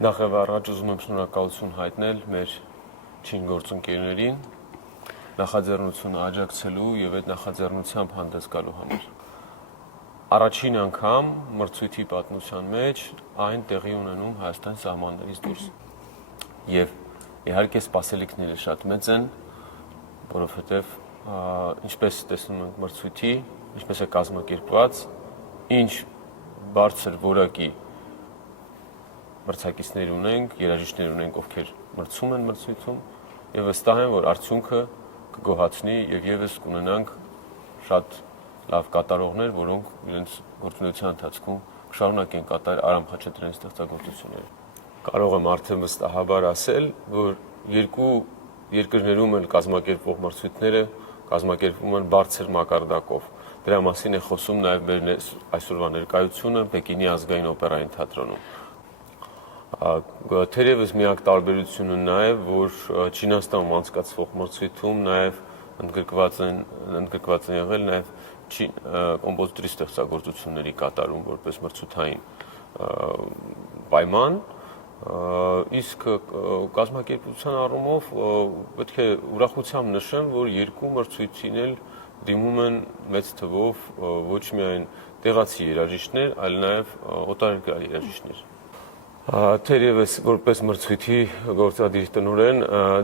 Նախ եւ առաջ ուզում եմ շնորհակալություն հայտնել մեր չին գործընկերներին նախաձեռնությունը աջակցելու եւ այդ նախաձեռնությամբ հանդես գալու համար։ Առաջին անգամ մրցույթի պատմության մեջ այն տեղի ունենում Հայաստան սահմաններից դուրս։ Եվ իհարկե սպասելիքները շատ մեծ են, որովհետեւ ինչպես տեսնում ենք մրցույթի, ինչպես է կազմակերպված, ինչ բարձր որակի մրցակիցներ ունենք, երաժիշտներ ունենք, ովքեր մրցում են մրցույթում եւ վստահ եմ, որ արդյունքը կգոհացնի եւ եւս կունենանք շատ լավ կատարողներ, որոնք իրենց գործունեության ընթացքում կշարունակեն կատարել Արամ Խաչատրյանի ստեղծագործությունները։ Կարող եմ արդեն վստահաբար ասել, որ երկու երկրներում էլ կազմակերպվող մրցույթները կազմակերպվում են բարձր մակարդակով։ Դրա մասին է խոսում նաեւ մեր այսօրվա ներկայությունը Պեկինի ազգային օպերային թատրոնում։ Թերևս միակ տարբերությունը նա է, որ Չինաստանում անցկացվող մրցույթում նաև ընդգրկված են եղել նաև կոմպոզիտորի ստեղծագործությունների կատարում որպես մրցութային պայման, իսկ կազմակերպության առումով պետք է ուրախությամբ նշեմ, որ երկու մրցույթին էլ դիմում են մեծ թվով ոչ միայն տեղացի երաժիշտներ, այլ նաև օտարերկրյա երաժիշտներ։ Թերևս որպես մրցույթի գործադիր տնօրեն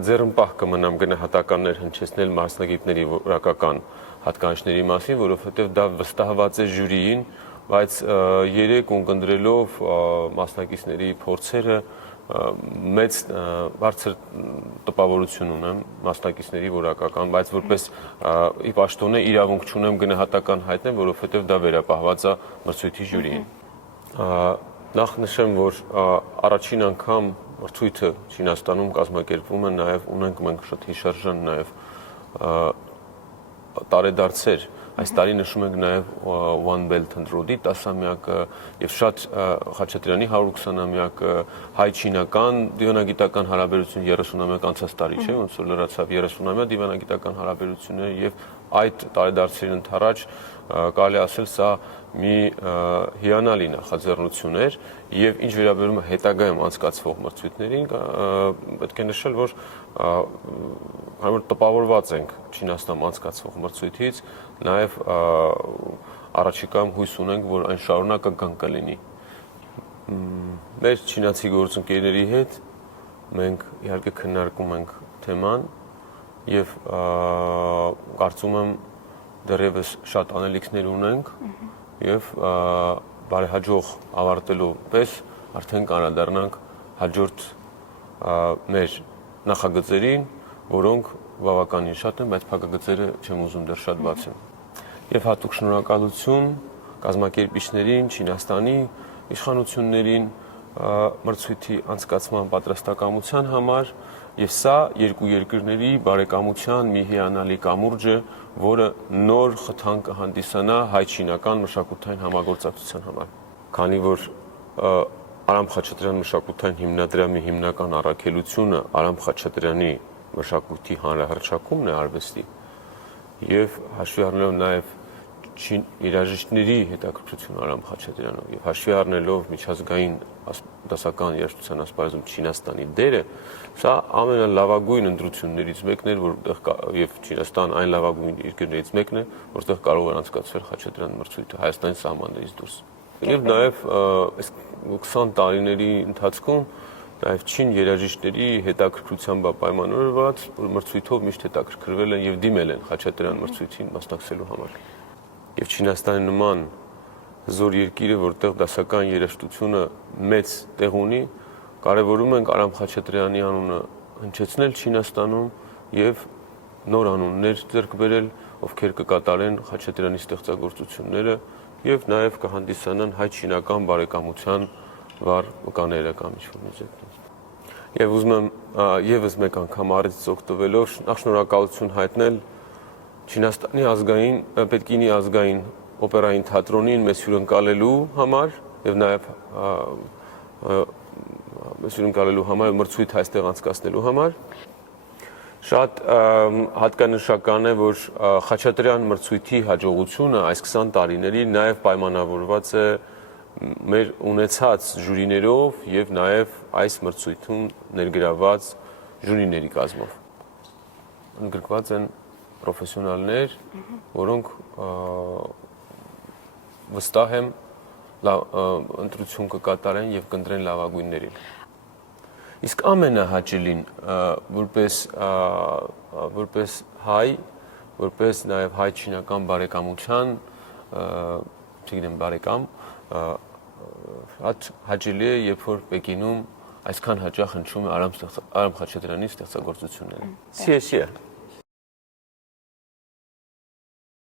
ձեռնպահ կմնամ գնահատականներ հնչեցնել մասնագետների որակական հատկանիշների մասին, որովհետև դա վստահված է ժյուրիին, բայց երեք ունկնդրելով մասնակիցների փորձերը մեծ բարձր տպավորություն ունեմ մասնակիցների որակական, բայց որպես ի պաշտոնե իրավունք չունեմ գնահատական հայտնել, որովհետև դա վերապահված է մրցույթի ժյուրիին։ Նախ նշեմ, որ առաջին անգամ մրցույթը Չինաստանում կազմակերպվում է նաև ունենք մենք շատ հիշարժան նաև տարեդարձեր։ Այս տարի նշում ենք նաև One Belt and Road-ի 10-ամյակը եւ շատ Խաչատրյանի 120-ամյակը, հայ-չինական դիվանագիտական հարաբերություն 30-ամյակ անցած տարի չէ, ոնց որ լրացավ 30-ամյա դիվանագիտական հարաբերությունները եւ այդ տարեդարձերին ընթരാճ կարելի ասել սա մի հիանալի նախաձեռնություն էր եւ ինչ վերաբերում է հետագայում անցկացվող մրցույթներին պետք է նշել, որ համար տպավորված ենք Չինաստանում անցկացվող մրցույթից, նաեւ առաջիկայում հույս ունենք, որ այն շարունակական կլինի։ Մեր չինացի գործընկերների հետ մենք իհարկե քննարկում ենք թեման եւ կարծում եմ դեռևս շատ անելիքներ ունենք եւ բարեհաջող ավարտելու պես արդեն կանադառնանք հաջորդ մեր նախագծերին, որոնք բավականին շատ են, բայց փակագծերը չեմ ուզում դեռ շատ բացեմ։ Եվ հատուկ շնորհակալություն կազմակերպիչներին, Չինաստանի իշխանություններին մրցույթի անցկացման պատրաստակամության համար եւ սա երկու երկրների բարեկամության մի հիանալի կամուրջ է, որը նոր խթան կհանդիսանա հայ-չինական մշակութային համագործակցության համար։ Քանի որ Արամ Խաչատրյան մշակութային հիմնադրամի հիմնական առաքելությունը Արամ Խաչատրյանի մշակույթի հանրահռչակումն է արվեստի եւ հաշվի առնելով նաեւ երաժիշտների հետաքրքրություն Արամ Խաչատրյանով եւ հաշվի առնելով միջազգային դասական երաժշտության ասպարեզում Չինաստանի դերը, սա ամենալավագույն ընտրություններից մեկն էր, որտեղ եւ Չինաստան այն լավագույն երկրներից մեկն է, որտեղ կարող էր անցկացվել Խաչատրյան մրցույթը Հայաստանի սահմաններից դուրս։ Եվ նաեւ այս 20 տարիների ընթացքում նաեւ չին երաժիշտների հետաքրքրությամբ պայմանավորված, որ մրցույթով միշտ հետաքրքրվել են եւ դիմել են Խաչատրյան մրցույթին մասնակցելու համար։ Եվ Չինաստանի նման զոր երկիրը, որտեղ դասական երաժշտությունը մեծ տեղ ունի, կարևորում ենք Արամ Խաչատրյանի անունը հնչեցնել Չինաստանում եւ նոր անուններ ձեռք բերել, ովքեր կկատարեն Խաչատրյանի ստեղծագործությունները եւ նաեւ կհանդիսանան հայ-չինական բարեկամության վառ վկաները կամ ինչ-որ մի ձև։ Եվ ուզում եմ եւս մեկ անգամ առիթից օգտվելով շնորհակալություն հայտնել Չինաստանի ազգային Պեկինի ազգային օպերային թատրոնին մեզ հյուրընկալելու համար եւ նաեւ մեզ հյուրընկալելու համար մրցույթ այստեղ անցկացնելու համար շատ հատկանշական է, որ Խաչատրյան մրցույթի հաջողությունը այս 20 տարիների նաեւ պայմանավորված է մեր ունեցած ժյուրիներով եւ նաեւ այս մրցույթում ներգրաված ժյուրիների կազմով։ Ընդգրկված են պրոֆեսիոնալներ, որոնք վստահ եմ ընտրություն կկատարեն եւ կընտրեն լավագույններին։ Իսկ ամենահաճելին որպես հայ, որպես նաեւ հայ-չինական բարեկամության, չգիտեմ, բարեկամ, հաճելի է, երբ որ Պեկինում այսքան հաճախ հնչում է Արամ Խաչատրյանի ստեղծագործությունները։ Սիրեցի է։